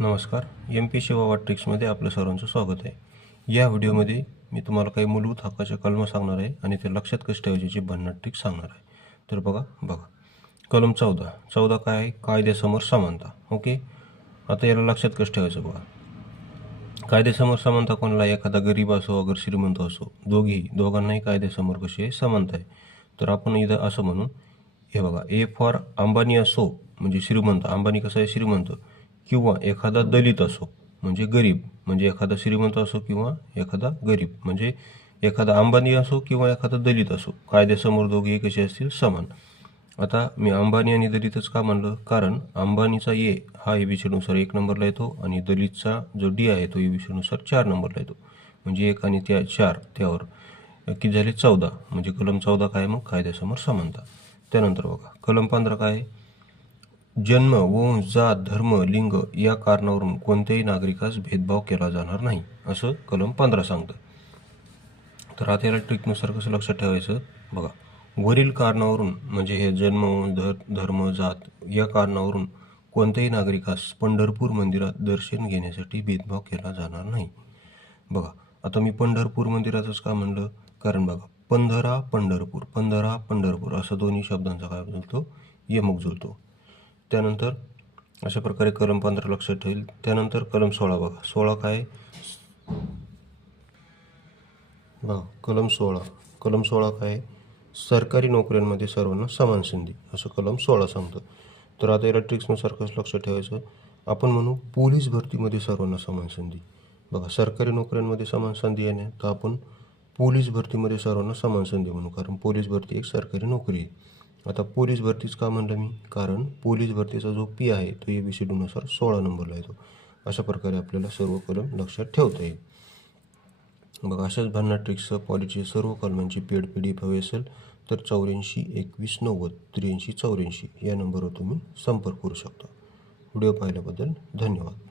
नमस्कार. MP सेवा ट्रिक्समध्ये आपलं सर्वांचं स्वागत आहे. या व्हिडिओमध्ये मी तुम्हाला काही मूलभूत हक्काच्या कलम सांगणार आहे आणि ते लक्षात कसे ठेवायची भन्नाट ट्रिक्स सांगणार आहे. तर बघा कलम 14 काय आहे? कायद्यासमोर समानता. ओके, आता याला लक्षात कसं ठेवायचं बघा. कायद्यासमोर समानता कोणाला? एखादा गरीब असो अगर श्रीमंत असो, दोघांनाही कायद्यासमोर कशी आहे? समानता आहे. तर आपण इथं असं म्हणू, हे बघा, ए फॉर अंबानी असो म्हणजे श्रीमंत, अंबानी कसं आहे? श्रीमंत, किंवा एखादा दलित असो म्हणजे गरीब, म्हणजे एखादा श्रीमंत असो किंवा एखादा गरीब, म्हणजे एखादा अंबानी असो किंवा एखादा दलित असो, कायद्यासमोर दोघेही कसे असतील? समान. आता मी अंबानी आणि दलितच का म्हणलं? कारण अंबानीचा ए हा एबीसीनुसार 1 नंबरला येतो आणि दलितचा जो डी आहे तो एबीसीनुसार 4 नंबरला येतो. म्हणजे 1 आणि 4 त्यावर किती झाले? 14. म्हणजे कलम 14 काय? मग कायद्यासमोर समानता. त्यानंतर बघा कलम 15 काय आहे? जन्म, वंश, जात, धर्म, लिंग या कारणावरून कोणत्याही नागरिकास भेदभाव केला जाणार नाही, असं कलम 15 सांगतं. तर आता याला ट्रिकनुसार कसं लक्षात ठेवायचं बघा. वरील कारणावरून म्हणजे हे जन्म, धर्म, जात या कारणावरून कोणत्याही नागरिकास पंढरपूर मंदिरात दर्शन घेण्यासाठी भेदभाव केला जाणार नाही. बघा, आता मी पंढरपूर मंदिराचंच का म्हणलं? कारण बघा, पंधरा पंढरपूर असं दोन्ही शब्दांचा काय जुळतो? यमक जुळतो. त्यानंतर अशा प्रकारे कलम 15 लक्षात ठेवेल. त्यानंतर कलम 16 बघा. 16 काय? बघा कलम 16 काय? सरकारी नोकऱ्यांमध्ये सर्वांना समान संधी, असं कलम 16 सांगतं. तर आता याला ट्रिक्सनुसार कसं लक्षात ठेवायचं? आपण म्हणू पोलीस भरतीमध्ये सर्वांना समान संधी. बघा, सरकारी नोकऱ्यांमध्ये समान संधी आहे ना, तर आपण पोलीस भरतीमध्ये सर्वांना समान संधी म्हणू, कारण पोलीस भरती एक सरकारी नोकरी आहे. आता पोलीस भरतीच का म्हणलं मी? कारण पोलीस भरतीचा जो पी आहे तो ABCDनुसार 16 नंबरला येतो. अशा प्रकारे आपल्याला सर्व कलम लक्षात ठेवता येईल. बघा, अशाच भन्नाट ट्रिक्ससह पॉलिटीच्या सर्व कलमांची पेड PDF हवी असेल तर 84 21 90 83 84 या नंबरवर तुम्ही संपर्क करू शकता. व्हिडिओ पाहिल्याबद्दल धन्यवाद.